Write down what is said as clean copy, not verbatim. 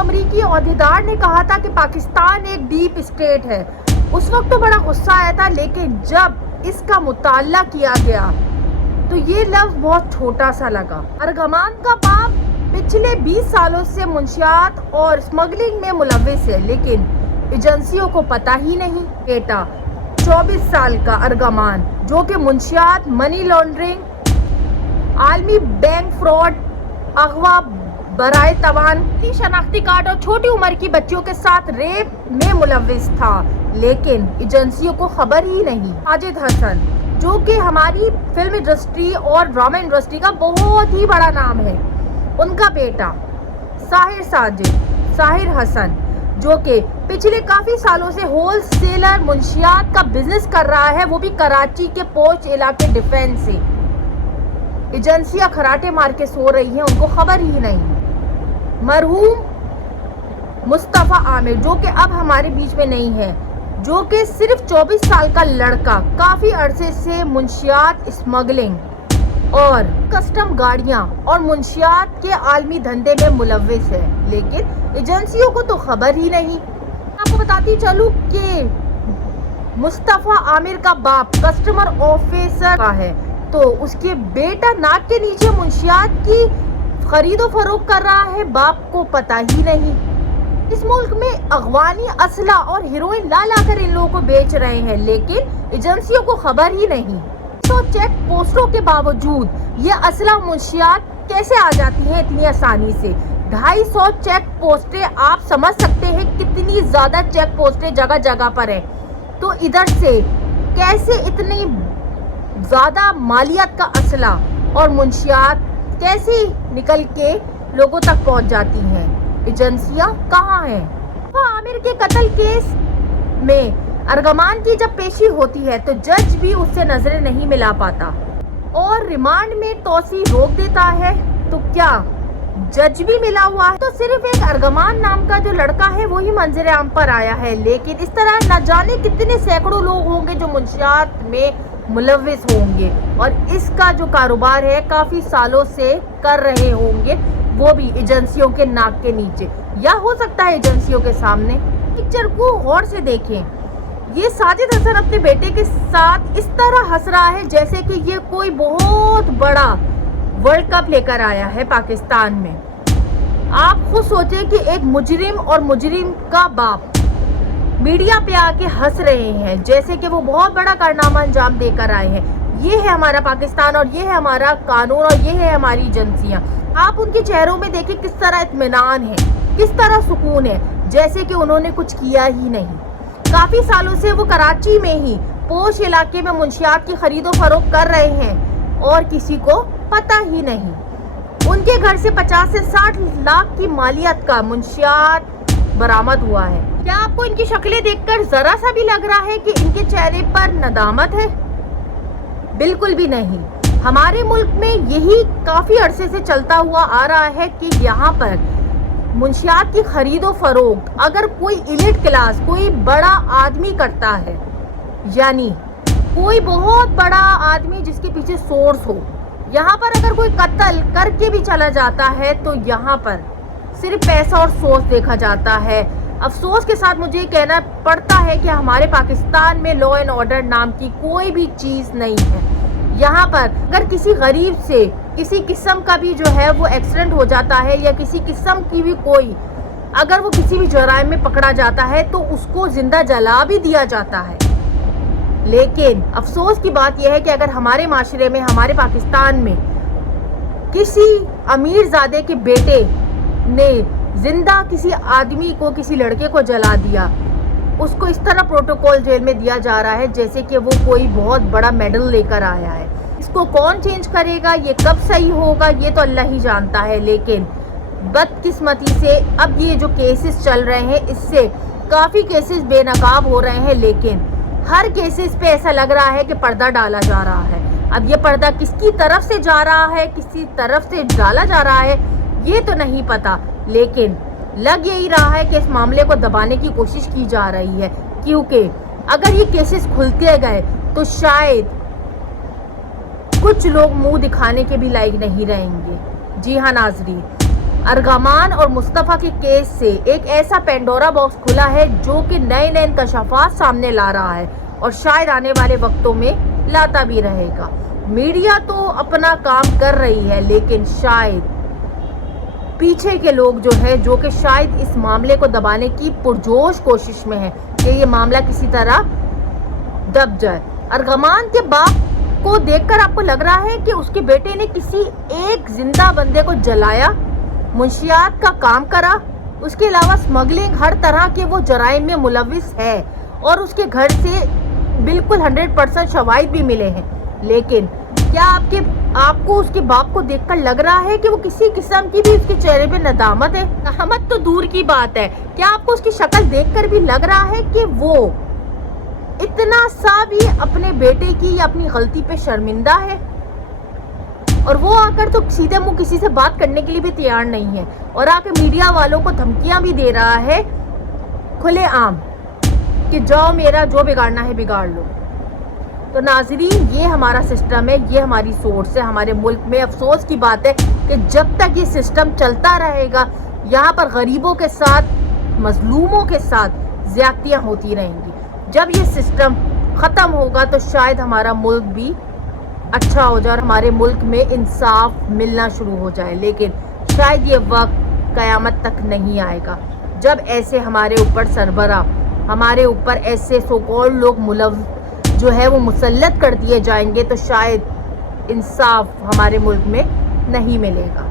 अमरीकी ओहदेदार ने कहा था कि पाकिस्तान एक डीप स्टेट है। उस वक्त तो बड़ा गुस्सा आया था, लेकिन जब इसका मुताला किया गया तो ये लफ्ज़ बहुत छोटा सा लगा। अर्गमान का बाप पिछले 20 सालों से मुंशियात और स्मगलिंग में मुलव्विस है, लेकिन एजेंसियों को पता ही नहीं। बेटा 24 साल का अर्गमान, जो कि मुंशियात, मनी लॉन्ड्रिंग, आलमी बैंक फ्रॉड, अगवा, बराए तवान, शनाख्ती कार्ड और छोटी उम्र की बच्चियों के साथ रेप में मुलव्विस था, लेकिन एजेंसियों को खबर ही नहीं। साजिद हसन, जो कि हमारी फिल्म इंडस्ट्री और ड्रामा इंडस्ट्री का बहुत ही बड़ा नाम है, उनका बेटा साहिर हसन, जो कि पिछले काफ़ी सालों से होलसेलर मुंशियात का बिजनेस कर रहा है, वो भी कराची के पोश इलाके डिफेंस से। एजेंसियां खराटे मार के सो रही हैं, उनको खबर ही नहीं। मरहूम मुस्तफ़ा आमिर, जो कि अब हमारे बीच में नहीं है, जो कि सिर्फ 24 साल का लड़का काफ़ी अरसे से मुंशियात, स्मगलिंग और कस्टम गाड़ियां और मुंशियात के आलमी धंधे में मुलव्विस है, लेकिन एजेंसियों को तो खबर ही नहीं। आपको बताती चलूं कि मुस्तफ़ा आमिर का बाप कस्टमर ऑफिसर का है, तो उसके बेटा नाक के नीचे मुंशियात की खरीदो फरोख्त कर रहा है, बाप को पता ही नहीं। इस मुल्क में अगवानी, असला और हीरोइन ला कर इन लोगों को बेच रहे हैं, लेकिन एजेंसियों को खबर ही नहीं। तो चेक पोस्टों के बावजूद ये असला मुंशियात कैसे आ जाती हैं इतनी आसानी से? 250 चेक पोस्टें, आप समझ सकते हैं कितनी ज़्यादा चेक पोस्टें जगह जगह पर है। तो इधर से कैसे इतनी ज़्यादा मालियत का असला और मुंशियात कैसे निकल के लोगों तक पहुंच जाती हैं? एजेंसियां कहाँ हैं? आमिर के कत्ल केस में अर्गमान की जब पेशी होती है तो जज भी उससे नजरें नहीं मिला पाता और रिमांड में तोसी रोक देता है। तो क्या जज भी मिला हुआ है? तो सिर्फ एक अर्गमान नाम का जो लड़का है वही मंजर आम पर आया है, लेकिन इस तरह न जाने कितने सैकड़ों लोग होंगे जो मुंशियात में मुलव्विस होंगे और इसका जो कारोबार है काफ़ी सालों से कर रहे होंगे, वो भी एजेंसियों के नाक के नीचे या हो सकता है एजेंसियों के सामने। पिक्चर को गौर से देखें, ये साजिद हसन अपने बेटे के साथ इस तरह हंस रहा है जैसे कि ये कोई बहुत बड़ा वर्ल्ड कप लेकर आया है पाकिस्तान में। आप खुद सोचें कि एक मुजरिम और मुजरिम का बाप मीडिया पे आके हंस रहे हैं जैसे कि वो बहुत बड़ा कारनामा अंजाम देकर आए हैं। ये है हमारा पाकिस्तान और ये है हमारा कानून और ये है हमारी एजेंसियां। आप उनके चेहरों में देखिए किस तरह इत्मीनान है, किस तरह सुकून है, जैसे कि उन्होंने कुछ किया ही नहीं। काफ़ी सालों से वो कराची में ही पोश इलाके में मुंशियात की खरीदो फरोख्त कर रहे हैं और किसी को पता ही नहीं। उनके घर से 50 से 60 लाख की मालियत का मुंशियात बरामद हुआ है। क्या आपको इनकी शक्लें देखकर जरा सा भी लग रहा है कि इनके चेहरे पर नदामत है? बिल्कुल भी नहीं। हमारे मुल्क में यही काफ़ी अरसे से चलता हुआ आ रहा है कि यहाँ पर मुंशियात की खरीदो फरोख्त अगर कोई एलिट क्लास, कोई बड़ा आदमी करता है, यानी कोई बहुत बड़ा आदमी जिसके पीछे सोर्स हो, यहाँ पर अगर कोई कत्ल करके भी चला जाता है तो यहाँ पर सिर्फ पैसा और सोर्स देखा जाता है। अफसोस के साथ मुझे कहना पड़ता है कि हमारे पाकिस्तान में लॉ एंड ऑर्डर नाम की कोई भी चीज़ नहीं है। यहाँ पर अगर किसी गरीब से किसी किस्म का भी जो है वो एक्सीडेंट हो जाता है या किसी किस्म की भी कोई अगर वो किसी भी जुर्म में पकड़ा जाता है तो उसको जिंदा जला भी दिया जाता है। लेकिन अफसोस की बात यह है कि अगर हमारे माशरे में, हमारे पाकिस्तान में किसी अमीरजादे के बेटे ने जिंदा किसी आदमी को, किसी लड़के को जला दिया, उसको इस तरह प्रोटोकॉल जेल में दिया जा रहा है जैसे कि वो कोई बहुत बड़ा मेडल लेकर आया है। इसको कौन चेंज करेगा, ये कब सही होगा, ये तो अल्लाह ही जानता है। लेकिन बदकिस्मती से अब ये जो केसेस चल रहे हैं इससे काफ़ी केसेस बेनकाब हो रहे हैं, लेकिन हर केसेस पे ऐसा लग रहा है कि पर्दा डाला जा रहा है। अब ये पर्दा किसकी तरफ से जा रहा है, किसी तरफ से डाला जा रहा है, ये तो नहीं पता, लेकिन लग यही रहा है कि इस मामले को दबाने की कोशिश की जा रही है, क्योंकि अगर ये केसेस खुलते गए तो शायद कुछ लोग मुंह दिखाने के भी लायक नहीं रहेंगे। जी हाँ नाजरीन, ارغمان اور مصطفیٰ کے کیس سے ایک ایسا پینڈورا باکس کھلا ہے جو کہ نئے نئے انکشافات سامنے لا رہا ہے اور شاید آنے والے وقتوں میں لاتا بھی رہے گا۔ میڈیا تو اپنا کام کر رہی ہے، لیکن شاید پیچھے کے لوگ جو کہ شاید اس معاملے کو دبانے کی پرجوش کوشش میں ہے کہ یہ معاملہ کسی طرح دب جائے۔ ارغمان کے باپ کو دیکھ کر آپ کو لگ رہا ہے کہ اس کے بیٹے نے کسی ایک زندہ بندے کو جلایا، منشیات کا کام کرا، اس کے علاوہ سمگلنگ، ہر طرح کے وہ جرائم میں ملوث ہے اور اس کے گھر سے بالکل 100% شواہد بھی ملے ہیں۔ لیکن کیا آپ کو اس کے باپ کو دیکھ کر لگ رہا ہے کہ وہ کسی قسم کی بھی اس کے چہرے پہ ندامت ہے؟ ندامت تو دور کی بات ہے، کیا آپ کو اس کی شکل دیکھ کر بھی لگ رہا ہے کہ وہ اتنا سا بھی اپنے بیٹے کی یا اپنی غلطی پہ شرمندہ ہے؟ اور وہ آ کر تو سیدھے منہ کسی سے بات کرنے کے لیے بھی تیار نہیں ہے اور آ کے میڈیا والوں کو دھمکیاں بھی دے رہا ہے کھلے عام کہ جاؤ میرا جو بگاڑنا ہے بگاڑ لو۔ تو ناظرین، یہ ہمارا سسٹم ہے، یہ ہماری سورس ہے ہمارے ملک میں۔ افسوس کی بات ہے کہ جب تک یہ سسٹم چلتا رہے گا، یہاں پر غریبوں کے ساتھ، مظلوموں کے ساتھ زیادتیاں ہوتی رہیں گی۔ جب یہ سسٹم ختم ہوگا تو شاید ہمارا ملک بھی اچھا ہو جائے اور ہمارے ملک میں انصاف ملنا شروع ہو جائے۔ لیکن شاید یہ وقت قیامت تک نہیں آئے گا جب ایسے ہمارے اوپر سربراہ، ہمارے اوپر ایسے سو کال لوگ وہ مسلط کر دیے جائیں گے، تو شاید انصاف ہمارے ملک میں نہیں ملے گا۔